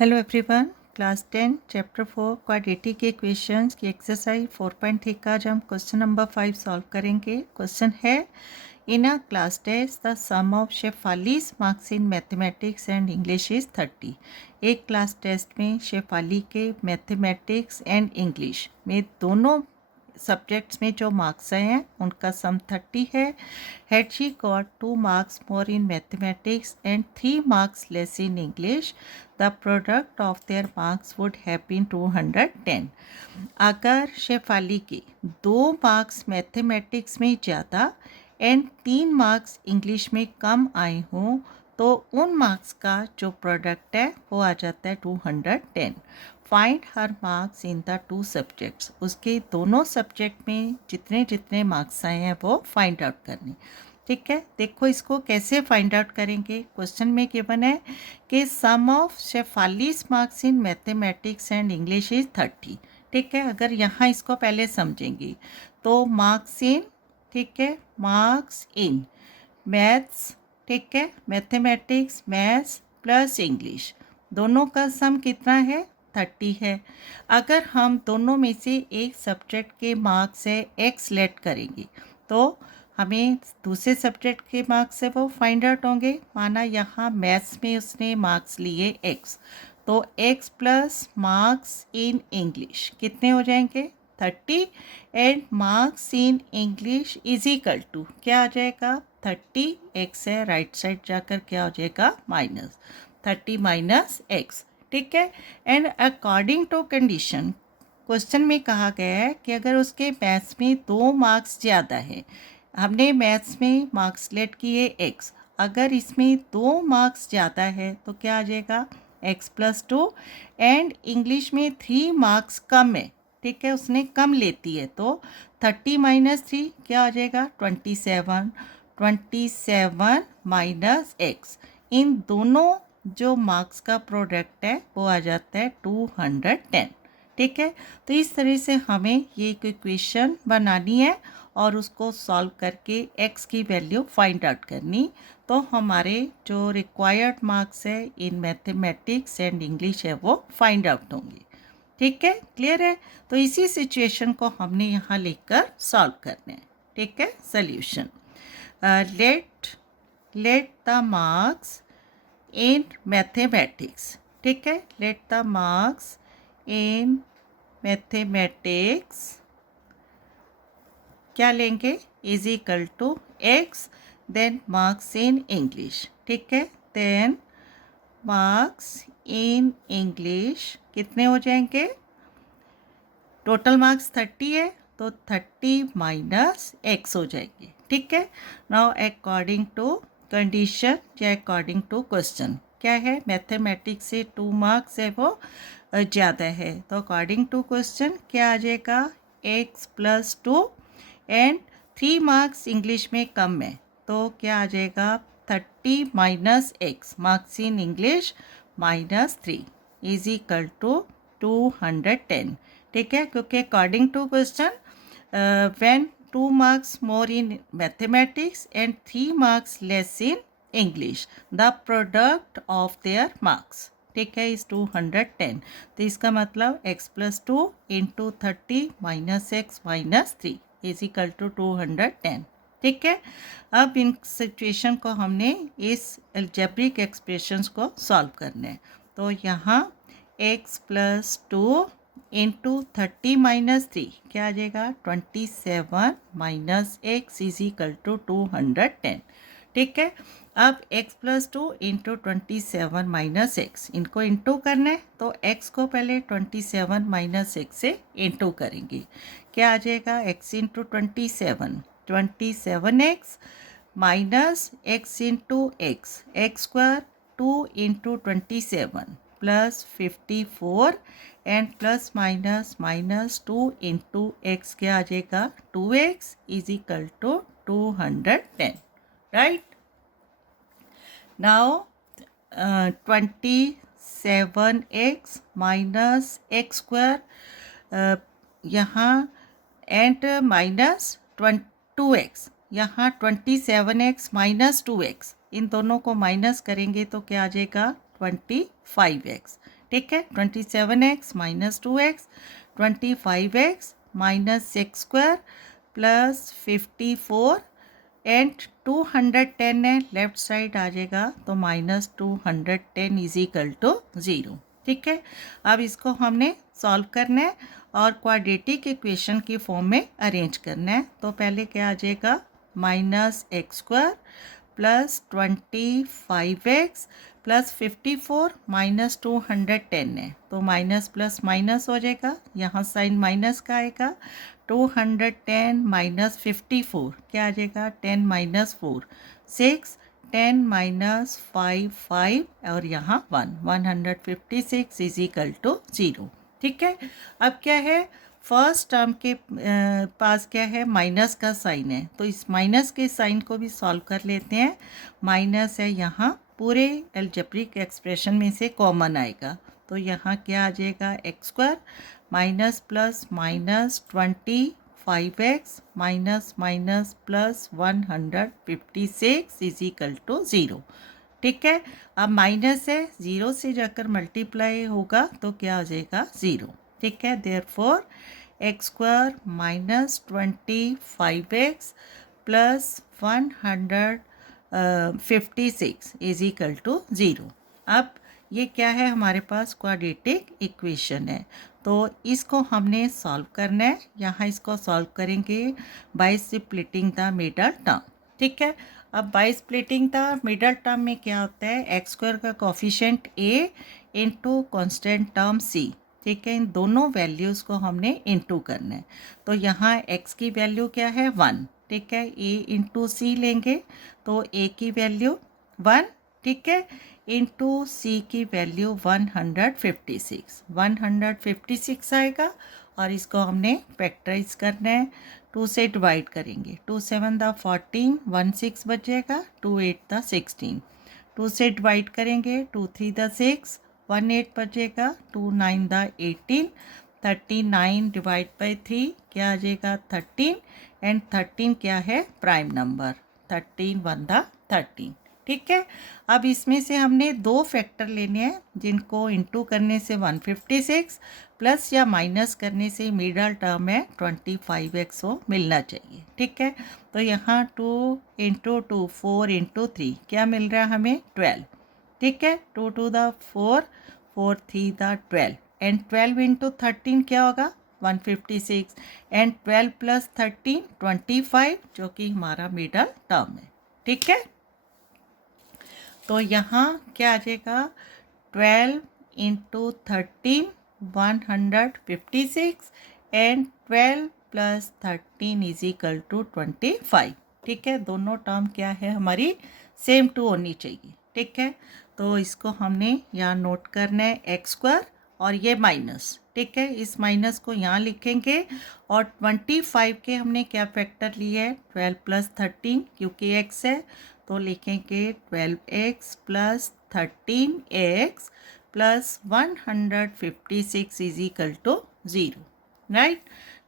Hello everyone, class 10 chapter 4 quadratic equations की exercise 4.3 का आज हम क्वेश्चन नंबर 5 सॉल्व करेंगे। क्वेश्चन है, in a class test the sum of Shefali's marks in mathematics and English is 30। एक class test में शेफाली के मैथमेटिक्स एंड इंग्लिश में दोनों सब्जेक्ट्स में जो मार्क्स आए हैं उनका सम 30 है। Had she got 2 marks more in mathematics and 3 marks less in English, the product of their marks would have been 210। अगर शेफाली के 2 मार्क्स मैथमेटिक्स में ज़्यादा एंड 3 मार्क्स इंग्लिश में कम आए हों तो उन मार्क्स का जो प्रोडक्ट है वो आ जाता है 210। Find her marks in the 2 subjects, उसके दोनों सब्जेक्ट में जितने जितने मार्क्स आए हैं वो फाइंड आउट करने। ठीक है, देखो इसको कैसे फाइंड आउट करेंगे। क्वेश्चन में गिवन है कि sum of Shefali's marks in mathematics and English is 30। ठीक है, अगर यहाँ इसको पहले समझेंगे तो मार्क्स इन, ठीक है, मार्क्स इन मैथ्स, ठीक है, मैथमेटिक्स मैथ्स प्लस इंग्लिश, दोनों का सम कितना है 30 है। अगर हम दोनों में से एक सब्जेक्ट के मार्क्स से एक्स लेट करेंगे तो हमें दूसरे सब्जेक्ट के मार्क्स से वो फाइंड आउट होंगे। माना यहाँ मैथ्स में उसने मार्क्स लिए एक्स, तो x plus marks in English कितने हो जाएंगे 30 and marks in English is equal to क्या आ जाएगा 30 एक्स है, राइट साइड जाकर क्या हो जाएगा माइनस 30 माइनस एक्स। ठीक है, and according to condition question में कहा गया है कि अगर उसके मैथ्स में 2 मार्क्स ज़्यादा है, हमने मैथ्स में मार्क्स लेट किए एक्स, अगर इसमें 2 मार्क्स ज़्यादा है तो क्या आ जाएगा एक्स प्लस 2 एंड इंग्लिश में 3 मार्क्स कम है, ठीक है, उसने कम लेती है तो 30 माइनस 3 क्या हो जाएगा 27, 27 माइनस एक्स, इन दोनों जो मार्क्स का प्रोडक्ट है वो आ जाता है 210। ठीक है, तो इस तरह से हमें ये एक इक्वेशन बनानी है और उसको सॉल्व करके x की वैल्यू फाइंड आउट करनी, तो हमारे जो रिक्वायर्ड मार्क्स है इन मैथमेटिक्स एंड इंग्लिश है वो फाइंड आउट होंगे। ठीक है, क्लियर है। तो इसी सिचुएशन को हमने यहाँ लिखकर सॉल्व करना है। ठीक है, solution, let the marks in mathematics, ठीक है, let the marks in mathematics क्या लेंगे is equal to x, then marks in English, ठीक है, देन मार्क्स इन इंग्लिश कितने हो जाएंगे, टोटल मार्क्स 30 है तो 30 माइनस एक्स हो जाएंगे। ठीक है, नाउ अकॉर्डिंग टू कंडीशन या अकॉर्डिंग टू क्वेश्चन क्या है, मैथमेटिक्स से 2 मार्क्स है वो ज़्यादा है, तो अकॉर्डिंग टू क्वेश्चन क्या आ जाएगा x plus 2 and 3 marks English में कम है तो क्या आ जाएगा 30 minus x, marks in English minus 3 is equal to 210। ठीक है, क्योंकि according to question when 2 marks more in mathematics and 3 marks less in English, the product of their marks, ठीक है, इज 210। तो इसका मतलब x plus 2 into 30 minus x minus 3 is equal to 210। ठीक है, अब इन सिचुएशन को हमने इस अलजेब्रिक एक्सप्रेशंस को सॉल्व करना है, तो यहाँ x प्लस 2 इंटू 30 माइनस 3 क्या आ जाएगा 27 minus x is equal to 210। ठीक है, अब x plus 2 into 27 minus x, इनको इंटू करना है तो x को पहले 27 माइनस एक्स से इंटू करेंगे, क्या आ जाएगा x into 27 x minus x into x square 2 into 27 plus 54 and plus minus minus 2 into x क्या आ जाएगा 2x is equal to 210, right. Now 27x minus x square यहाँ एंड माइनस 2x, यहाँ 27x माइनस 2x, इन दोनों को minus करेंगे तो क्या आ जाएगा 25x। ठीक है। 27x minus 2x, 25x minus 6² plus 54 and 210 है, लेफ्ट साइड आ जाएगा तो माइनस 210 इज इक्वल टू 0। ठीक है, अब इसको हमने सॉल्व करना है और क्वाड्रेटिक इक्वेशन की फॉर्म में अरेंज करना है। तो पहले क्या आ जाएगा, minus x square plus 25x plus 54 minus 210 है, तो माइनस प्लस माइनस हो जाएगा, यहाँ साइन माइनस का आएगा। 210 माइनस 54 क्या आ जाएगा, 10 माइनस 4 6, 10 माइनस 5 5 और यहाँ 1, 156 इज इक्वल टू 0। ठीक है, अब क्या है, फर्स्ट टर्म के पास क्या है, माइनस का साइन है, तो इस माइनस के साइन को भी सॉल्व कर लेते हैं। माइनस है यहाँ, पूरे अलजेब्रिक एक्सप्रेशन में से कॉमन आएगा, तो यहाँ क्या आ जाएगा, x square minus plus minus 25x minus minus plus 156 is equal to 0। ठीक है, अब माइनस है, 0 से जाकर मल्टीप्लाई होगा तो क्या आ जाएगा, 0। ठीक है, therefore x square minus 25x plus 156 is equal to 0। अब ये क्या है, हमारे पास क्वाड्रेटिक इक्वेशन है, तो इसको हमने सॉल्व करना है। यहाँ इसको सॉल्व करेंगे by splitting the middle term. ठीक है, अब by splitting the middle term में क्या होता है, एक्स स्क्वायर का coefficient a into constant term c। ठीक है, इन दोनों वैल्यूज़ को हमने इंटू करना है, तो यहाँ x की वैल्यू क्या है, 1। ठीक है, a इंटू सी लेंगे तो a की वैल्यू 1, ठीक है, इंटू सी की वैल्यू 156 आएगा, और इसको हमने फैक्टराइज करना है, 2 से डिवाइड करेंगे, 2 7 द 14, 1 6 बचेगा, 2 8 द 16, 2 से डिवाइड करेंगे, 2 3 द 6, 1 8 बचेगा, 2 9 द 18, 39 डिवाइड बाई 3 क्या आ जाएगा, 13, एंड 13 क्या है, प्राइम नंबर, 13 1 द 13। ठीक है, अब इसमें से हमने दो फैक्टर लेने हैं जिनको इंटू करने से 156 प्लस या माइनस करने से मिडल टर्म है 25x हो मिलना चाहिए। ठीक है, तो यहाँ 2 इंटू 2 4 इंटू 3 क्या मिल रहा है हमें, 12। ठीक है, 2 2 द 4, 4 3 द 12, एंड 12 इंटू 13 क्या होगा, 156, एंड 12 प्लस 13 25, जो कि हमारा मिडल टर्म है। ठीक है, तो यहाँ क्या आ जाएगा, 12 into 13 156, and 12 plus 13 is equal to 25। ठीक है, दोनों टर्म क्या है हमारी, सेम टू होनी चाहिए। ठीक है, तो इसको हमने यहाँ नोट करना है, एक्स स्क्वायर और ये माइनस। ठीक है, इस माइनस को यहाँ लिखेंगे, और 25 के हमने क्या फैक्टर लिए है, 12 प्लस 13, क्योंकि एक्स है तो लिखेंगे 12x plus 13x plus 156 is equal to 0। Right,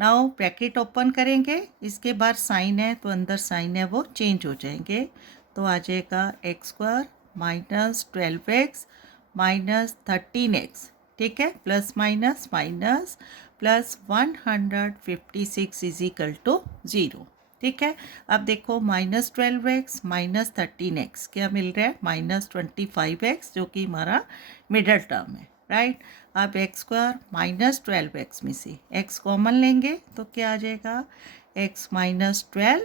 now bracket open करेंगे, इसके बाद साइन है तो अंदर साइन है वो चेंज हो जाएंगे, तो आ जाएगा x square minus 12x minus 13x। ठीक है, plus minus minus plus 156 is equal to 0। ठीक है, अब देखो माइनस 12x माइनस 13x क्या मिल रहा है, माइनस 25x, जो कि हमारा मिडल टर्म है। राइट, अब एक्स स्क्वायर माइनस 12x में से x कॉमन लेंगे तो क्या आ जाएगा, x माइनस 12,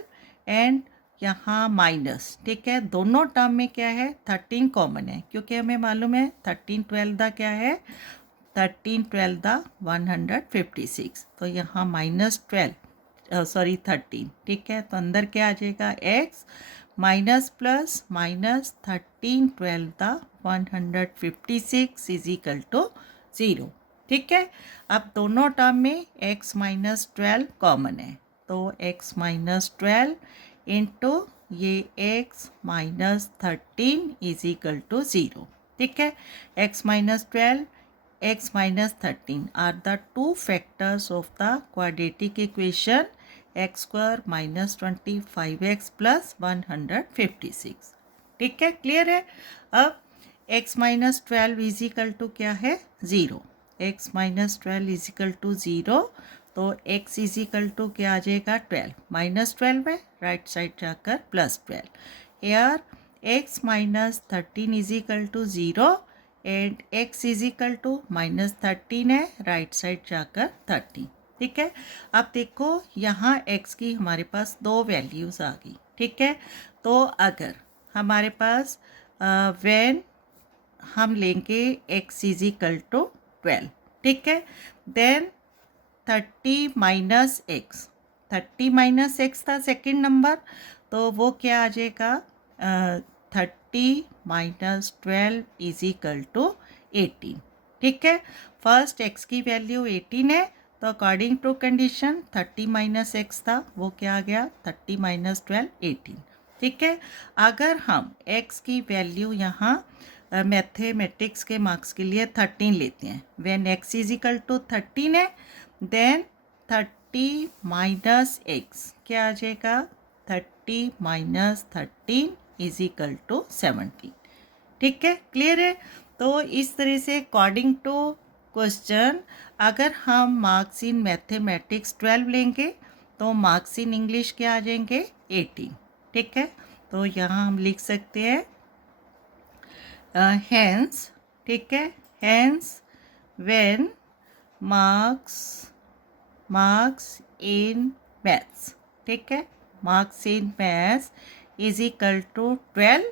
एंड यहाँ माइनस। ठीक है, दोनों टर्म में क्या है, 13 कॉमन है, क्योंकि हमें मालूम है 13 12 दा क्या है, 13 12 दा 156, तो यहाँ माइनस 12 सॉरी 13। ठीक है, तो अंदर क्या आ जाएगा, x minus plus minus 13 12 the 156 is equal to 0। ठीक है, अब दोनों टर्म में x माइनस 12 कॉमन है, तो x माइनस 12 इंटू ये x minus 13 is equal to 0। ठीक है, x minus 12 x minus 13 are the two factors of the quadratic equation x square minus 25x plus 156। ठीक है, क्लियर है। अब x minus 12 is equal to क्या है 0, x minus 12 is equal to 0, तो x is equal to क्या आ जाएगा 12, माइनस 12 है राइट साइड जाकर plus 12, here x minus 13 is equal to 0 and x is equal to minus 13 है राइट साइड जाकर 13। ठीक है, अब देखो यहाँ x की हमारे पास दो वैल्यूज़ आ गई। ठीक है, तो अगर हमारे पास व्हेन हम लेंगे x इज इक्वल टू 12, ठीक है, then 30 minus x, 30 minus x था सेकेंड नंबर, तो वो क्या आ जाएगा 30 माइनस 12 इज इक्वल टू 18। ठीक है, फर्स्ट x की वैल्यू 18 है, तो according to condition 30 minus x था, वो क्या आ गया 30 माइनस 12 18। ठीक है, अगर हम x की वैल्यू यहाँ मैथमेटिक्स के मार्क्स के लिए 13 लेते हैं, when x is equal to 13 है, देन 30 माइनस एक्स क्या आ जाएगा 30 माइनस 13 इज इक्वल टू 17। ठीक है, क्लियर है। तो इस तरह से अकॉर्डिंग टू क्वेश्चन अगर हम मार्क्स इन मैथमेटिक्स 12 लेंगे तो मार्क्स इन इंग्लिश क्या आ जाएंगे 18। ठीक है, तो यहाँ हम लिख सकते हैं हेंस, ठीक है, hence when marks in maths, ठीक है, marks in maths is equal to 12,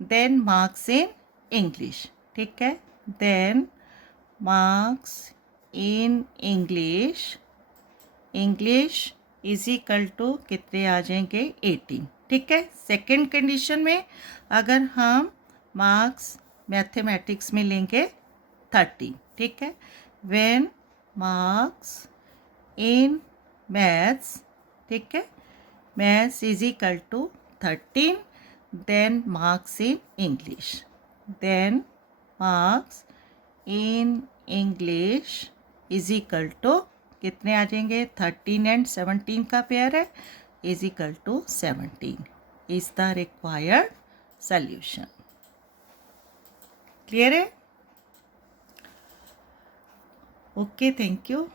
then marks in English, ठीक है, then marks in English is equal to कितने आ जाएंगे 18। ठीक है, सेकंड कंडीशन में अगर हम मार्क्स मैथमेटिक्स में लेंगे 30, ठीक है, व्हेन मार्क्स इन मैथ्स, ठीक है, maths is equal to 13, then marks in English, then marks in English is equal to कितने आ जाएंगे 13 एंड 17 का पेयर है, is equal to 17 is the required solution. Clear है? Okay, thank you.